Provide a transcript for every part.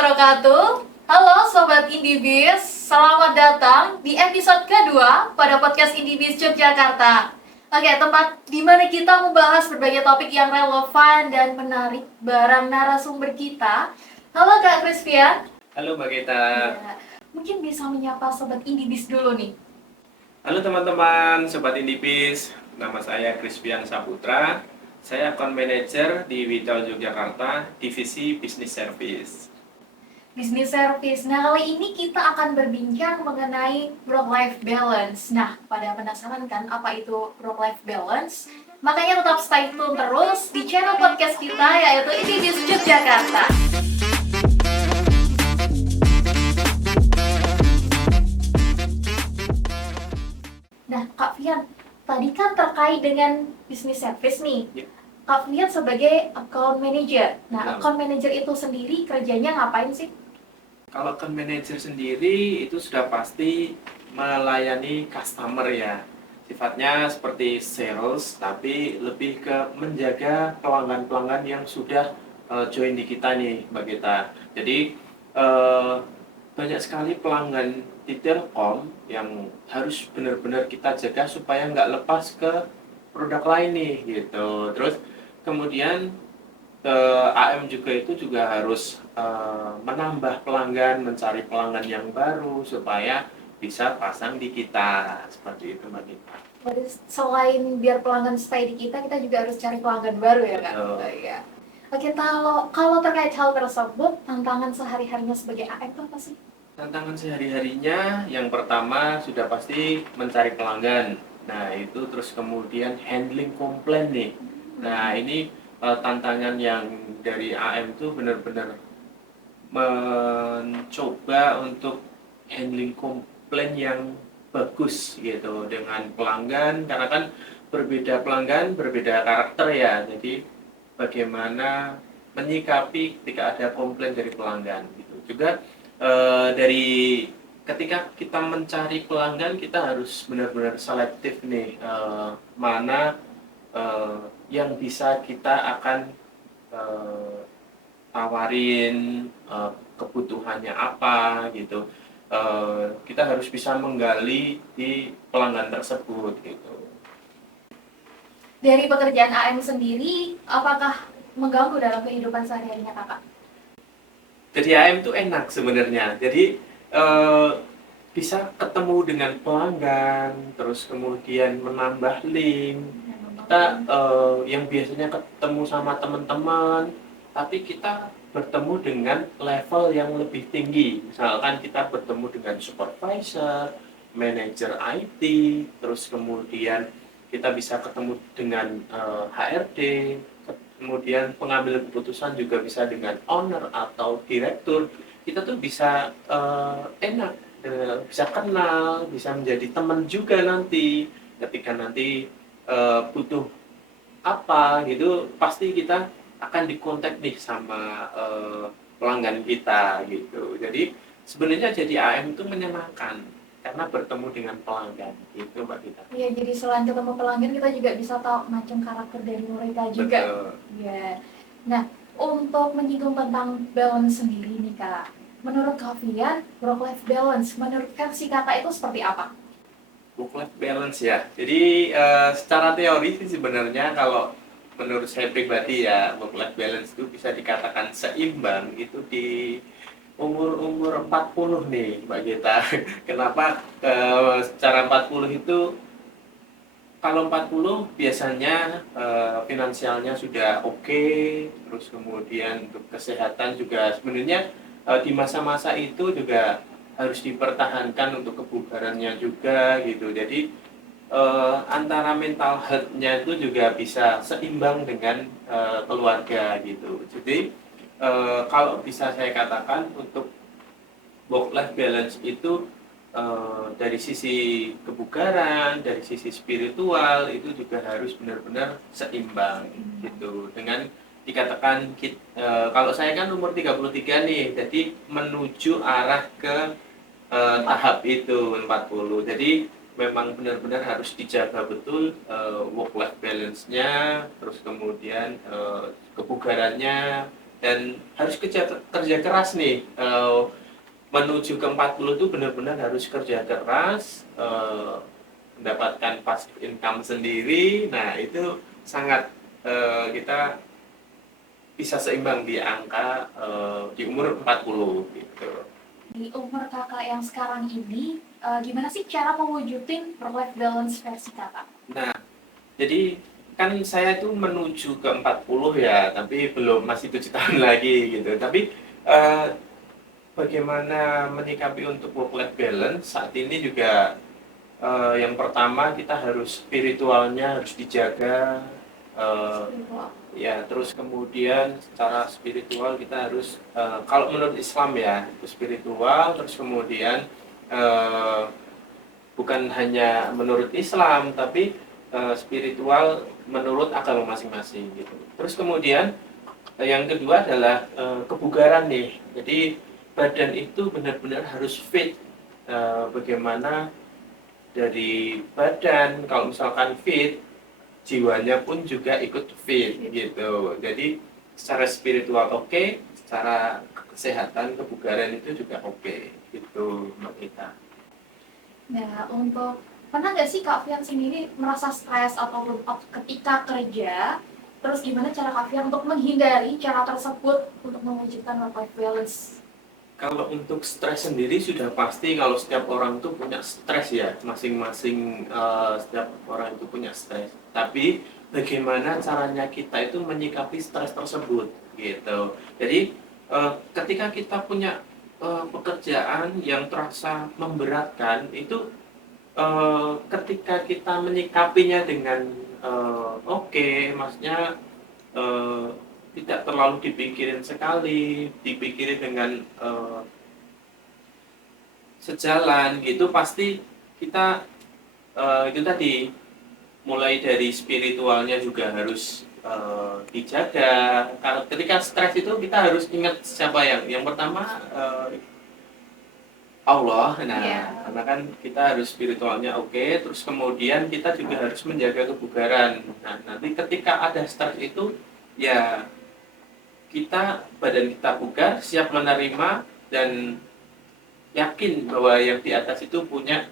wabarakatuh. Halo Sobat Indibis, selamat datang di episode kedua pada podcast Indibis Yogyakarta. Oke, tempat di mana kita membahas berbagai topik yang relevan dan menarik bareng narasumber kita. Halo Kak Crispian. Halo Mbak Gita. Ya, mungkin bisa menyapa Sobat Indibis dulu nih. Halo teman-teman, Sobat Indibis. Nama saya Crispian Saputra. Saya account manager di Witel Yogyakarta, divisi Business Service. Business Service. Nah, kali ini kita akan berbincang mengenai work-life balance. Nah, pada penasaran kan apa itu work-life balance? Makanya tetap stay tune terus di channel podcast kita yaitu Indibis Yogyakarta. Nah, Kak Fian, tadi kan terkait dengan business service nih. Ya. Kak Fian sebagai account manager. Nah, Ya. account manager itu sendiri kerjanya ngapain sih? Kalau account manager sendiri itu sudah pasti melayani customer ya. Sifatnya seperti sales, tapi lebih ke menjaga pelanggan-pelanggan yang sudah join di kita nih, Mbak Gita. Jadi banyak sekali pelanggan di Telkom yang harus benar-benar kita jaga supaya nggak lepas ke produk lain nih gitu. Terus kemudian AM juga itu juga harus menambah pelanggan, mencari pelanggan yang baru supaya bisa pasang di kita, seperti itu Mbak Gita. Berarti selain biar pelanggan stay di kita juga harus cari pelanggan baru ya Kak? Betul. Iya. Oke, kalau terkait hal tersebut, tantangan sehari-harinya sebagai AM itu apa sih? Tantangan sehari-harinya yang pertama sudah pasti mencari pelanggan. Nah, itu terus kemudian handling komplain nih. Nah, ini tantangan yang dari AM itu benar-benar mencoba untuk handling komplain yang bagus gitu dengan pelanggan, karena kan berbeda pelanggan, berbeda karakter ya. Jadi bagaimana menyikapi ketika ada komplain dari pelanggan gitu. Juga dari ketika kita mencari pelanggan, kita harus benar-benar selektif nih, mana yang bisa kita akan tawarin, kebutuhannya apa gitu. Kita harus bisa menggali di pelanggan tersebut gitu. Dari pekerjaan AM sendiri, apakah mengganggu dalam kehidupan sehari-harinya Kakak? Jadi AM itu enak sebenarnya. Jadi bisa ketemu dengan pelanggan, terus kemudian menambah link. Kita yang biasanya ketemu sama teman-teman, tapi kita bertemu dengan level yang lebih tinggi. Misalkan kita bertemu dengan supervisor, manajer IT, terus kemudian kita bisa ketemu dengan HRD, kemudian pengambil keputusan juga bisa dengan owner atau direktur. Kita tuh bisa enak, bisa kenal, bisa menjadi teman juga nanti. Ketika nanti butuh apa gitu, pasti kita akan dikontak nih sama pelanggan kita gitu. Jadi sebenarnya jadi AM itu menyenangkan karena bertemu dengan pelanggan itu Mbak Gita. Iya, jadi selain ketemu pelanggan, kita juga bisa tahu macam karakter dari mereka juga. Betul. Iya. Nah, untuk menyinggung tentang balance sendiri nih Kak, menurut Kak Fian, work-life balance, menurut versi Kakak itu seperti apa? Work-life balance ya. Jadi secara teori sih sebenarnya kalau menurut saya pribadi ya, work-life balance itu bisa dikatakan seimbang itu di umur 40 nih Mbak Gita. Kenapa secara 40 itu, kalau 40 biasanya finansialnya sudah oke, terus kemudian untuk kesehatan juga sebenarnya di masa-masa itu juga harus dipertahankan untuk kebugarannya juga gitu. Jadi antara mental health-nya itu juga bisa seimbang dengan keluarga gitu. Jadi kalau bisa saya katakan untuk work-life balance itu dari sisi kebugaran, dari sisi spiritual itu juga harus benar-benar seimbang gitu. Dengan dikatakan kalau saya kan umur 33 nih, jadi menuju arah ke tahap itu 40. Jadi memang benar-benar harus dijaga betul work life balance-nya, terus kemudian kebugarannya, dan harus kerja keras nih. Menuju ke 40 itu benar-benar harus kerja keras, mendapatkan passive income sendiri. Nah, itu sangat kita bisa seimbang di angka di umur 40 gitu. Di umur kakak yang sekarang ini, gimana sih cara mewujudin work-life balance versi kakak? Nah, jadi kan saya itu menuju ke 40 ya, tapi belum, masih 7 tahun lagi gitu. Tapi bagaimana menyikapi untuk work-life balance saat ini juga, yang pertama kita harus spiritualnya harus dijaga, ya terus kemudian secara spiritual kita harus, kalau menurut Islam ya itu spiritual, terus kemudian bukan hanya menurut Islam tapi spiritual menurut agama masing-masing gitu. Terus kemudian yang kedua adalah kebugaran nih. Jadi badan itu benar-benar harus fit. Bagaimana dari badan, kalau misalkan fit, jiwanya pun juga ikut fit gitu. Jadi secara spiritual oke, secara kesehatan, kebugaran itu juga oke gitu Mbak Gita. Nah, pernah nggak sih Kak Fian sendiri merasa stres atau burnout ketika kerja? Terus gimana cara Kak Fian untuk menghindari cara tersebut untuk mewujudkan work-life balance? Kalau untuk stres sendiri sudah pasti kalau setiap orang itu punya stres ya, masing-masing setiap orang itu punya stres. Tapi bagaimana caranya kita itu menyikapi stres tersebut gitu. Jadi ketika kita punya pekerjaan yang terasa memberatkan itu, ketika kita menyikapinya dengan oke, maksudnya eh, tidak terlalu dipikirin sekali, dipikirin dengan sejalan gitu, pasti kita itu tadi, mulai dari spiritualnya juga harus dijaga. Kalau ketika stres itu kita harus ingat siapa yang pertama, Allah. Nah, karena kan kita harus spiritualnya oke, terus kemudian kita juga harus menjaga kebugaran. Nah, nanti ketika ada stres itu ya badan kita bugar, siap menerima dan yakin bahwa yang di atas itu punya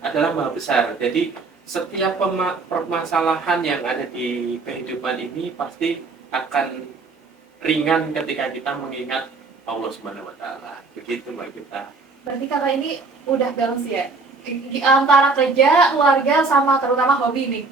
adalah Maha Besar. Jadi setiap permasalahan yang ada di kehidupan ini pasti akan ringan ketika kita mengingat Allah Subhanahu wa taala. Begitu Mbak kita. Berarti kakak ini udah balance ya? Di antara kerja, keluarga, sama terutama hobi nih?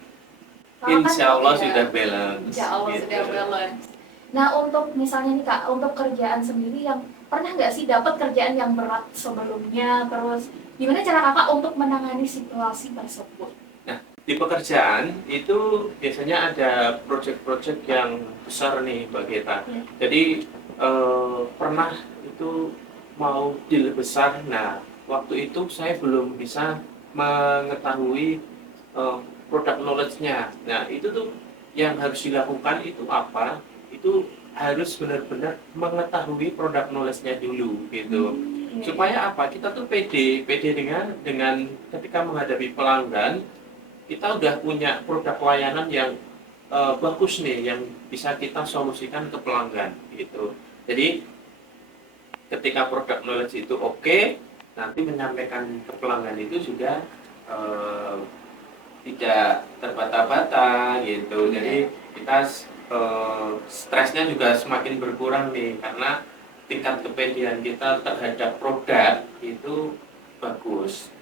Insya Allah sudah balance. Insya Allah gitu. sudah balance. Nah, untuk misalnya nih Kak, untuk kerjaan sendiri yang pernah nggak sih dapat kerjaan yang berat sebelumnya, terus gimana cara Kakak untuk menangani situasi tersebut? Nah, di pekerjaan itu biasanya ada proyek-proyek yang besar nih Mbak Geta. Ya. Jadi pernah itu mau deal besar. Nah, waktu itu saya belum bisa mengetahui produk knowledge-nya. Nah, itu tuh yang harus dilakukan itu apa? Itu harus benar-benar mengetahui produk knowledge-nya dulu gitu. Supaya apa? Kita tuh pede dengan ketika menghadapi pelanggan, kita udah punya produk layanan yang bagus nih, yang bisa kita solusikan ke pelanggan gitu. Jadi ketika produk knowledge itu oke, nanti menyampaikan ke pelanggan itu juga tidak terbata-bata gitu. Jadi kita stresnya juga semakin berkurang nih, karena tingkat kepedean kita terhadap produk itu bagus.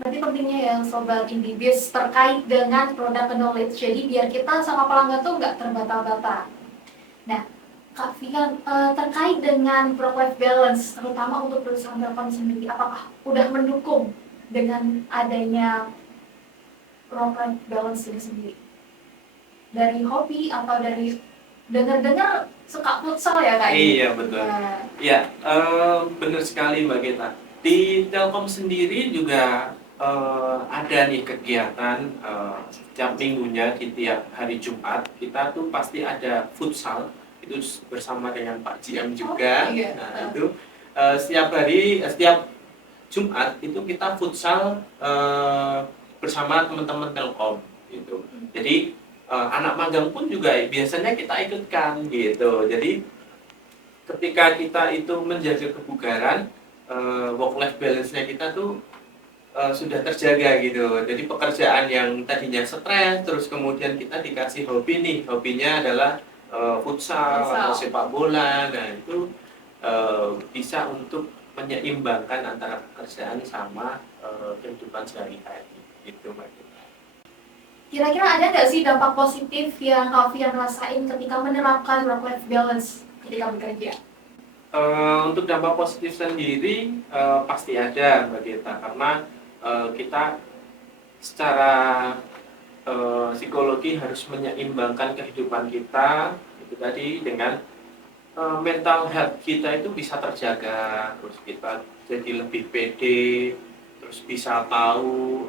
Berarti pentingnya ya Sobat Indibis terkait dengan produk knowledge, jadi biar kita sama pelanggan tuh nggak terbata-bata. Nah, Kak Fian, terkait dengan work-life balance, terutama untuk perusahaan Telkom sendiri, apakah udah mendukung dengan adanya work-life balance ini sendiri? Dari hobi atau dari dengar-dengar suka futsal ya Kak? Iya betul. Iya, benar sekali Mbak Geta. Di Telkom sendiri juga ada nih kegiatan setiap minggunya di tiap hari Jumat kita tuh pasti ada futsal, itu bersama dengan Pak GM juga. Iya. Nah itu setiap Jumat itu kita futsal bersama teman-teman Telkom gitu. Jadi anak magang pun juga biasanya kita ikutkan gitu. Jadi ketika kita itu menjaga kebugaran, work life balance-nya kita tuh sudah terjaga gitu. Jadi pekerjaan yang tadinya stres, terus kemudian kita dikasih hobi nih, hobinya adalah futsal atau sepak bola. Nah itu bisa untuk menyeimbangkan antara pekerjaan sama kehidupan sehari-hari gitu Mbak Gita. Kira-kira ada nggak sih dampak positif yang Alfian rasain ketika menerapkan work-life balance ketika bekerja? Untuk dampak positif sendiri pasti ada Mbak Gita, karena kita secara psikologi harus menyeimbangkan kehidupan kita itu tadi dengan mental health kita itu bisa terjaga, terus kita jadi lebih pede, terus bisa tahu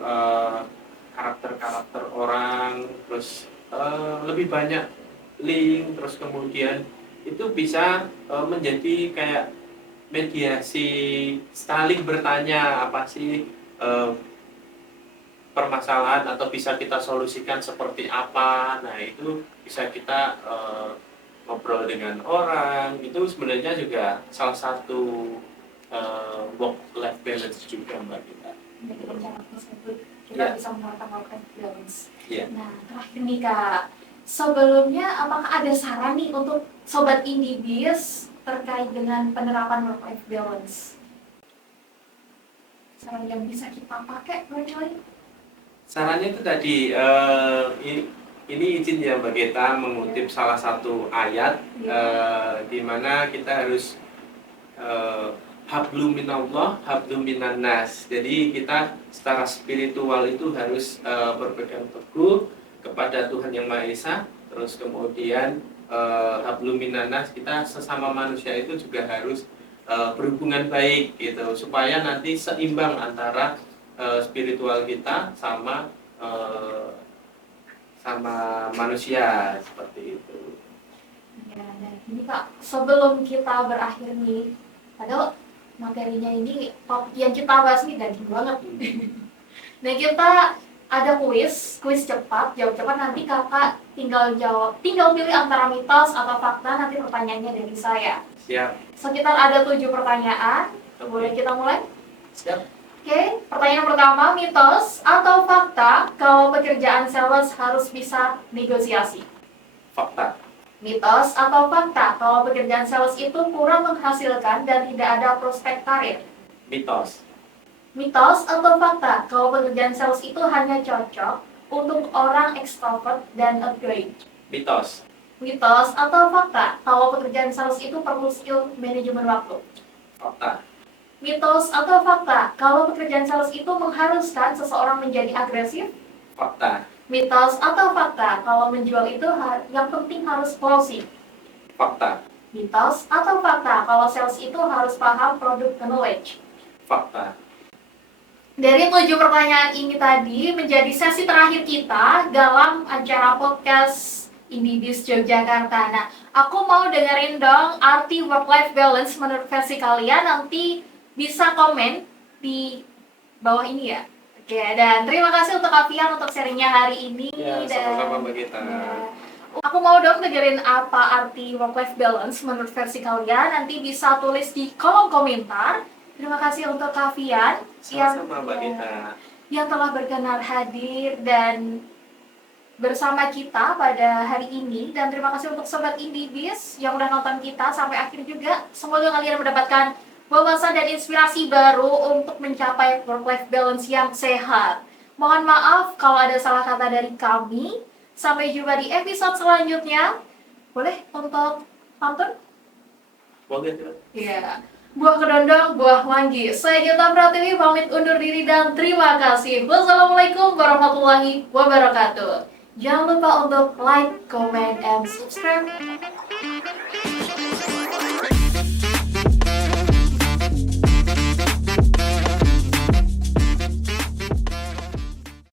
karakter-karakter orang, terus lebih banyak link, terus kemudian itu bisa menjadi kayak mediasi, saling bertanya apa sih permasalahan atau bisa kita solusikan seperti apa. Nah itu bisa kita ngobrol dengan orang, itu sebenarnya juga salah satu work life balance juga Mbak kita. Dengan cara tersebut kita Ya. bisa menerapkan work-life balance. Ya. Nah, terakhir nih Kak, sebelumnya apakah ada saran nih untuk Sobat Indibis terkait dengan penerapan work-life balance? Saran yang bisa kita pakai barangkali? Sarannya itu tadi ini izin ya Mbak Geta mengutip salah satu ayat di mana kita harus hablu minallah, hablu minan nas. Jadi kita secara spiritual itu harus berpegang teguh kepada Tuhan Yang Maha Esa. Terus kemudian hablu minan nas, kita sesama manusia itu juga harus berhubungan baik gitu supaya nanti seimbang antara spiritual kita sama manusia seperti itu. Ya, dan ini Kak, sebelum kita berakhir nih, padahal materinya ini topik yang kita bahas nih daging banget. Nah, kita ada kuis cepat, jawab cepat, nanti Kakak tinggal pilih antara mitos atau fakta, nanti pertanyaannya dari saya. Siap. Sekitar ada 7 pertanyaan, boleh kita mulai? Siap. Oke, pertanyaan pertama, mitos atau fakta kalau pekerjaan sales harus bisa negosiasi? Fakta. Mitos atau fakta kalau pekerjaan sales itu kurang menghasilkan dan tidak ada prospek karir? Mitos. Mitos atau fakta kalau pekerjaan sales itu hanya cocok untuk orang ekstrovert dan upgrade? Mitos. Mitos atau fakta kalau pekerjaan sales itu perlu skill manajemen waktu? Fakta. Mitos atau fakta kalau pekerjaan sales itu mengharuskan seseorang menjadi agresif? Fakta. Mitos atau fakta kalau menjual itu yang penting harus closing? Fakta. Mitos atau fakta kalau sales itu harus paham produk knowledge? Fakta. Dari 7 pertanyaan ini tadi menjadi sesi terakhir kita dalam acara podcast Indibis Yogyakarta. Nah, aku mau dengerin dong arti work-life balance menurut versi kalian, nanti bisa komen di bawah ini ya. Oke, dan terima kasih untuk Alfian untuk sharingnya hari ini. Ya, sama-sama Mbak Gita. Aku mau dong dengerin apa arti work-life balance menurut versi kalian, nanti bisa tulis di kolom komentar. Terima kasih untuk Alfian Sama-sama Mbak Gita. yang telah berkenan hadir dan bersama kita pada hari ini, dan terima kasih untuk Sobat Indibis yang udah nonton kita sampai akhir juga. Semoga kalian mendapatkan wawasan dan inspirasi baru untuk mencapai work-life balance yang sehat. Mohon maaf kalau ada salah kata dari kami. Sampai jumpa di episode selanjutnya. Boleh untuk pantun? Boleh. Iya. Buah kedondong, buah manggi. Saya Gita Pratiwi pamit undur diri dan terima kasih. Wassalamualaikum warahmatullahi wabarakatuh. Jangan lupa untuk like, comment, and subscribe.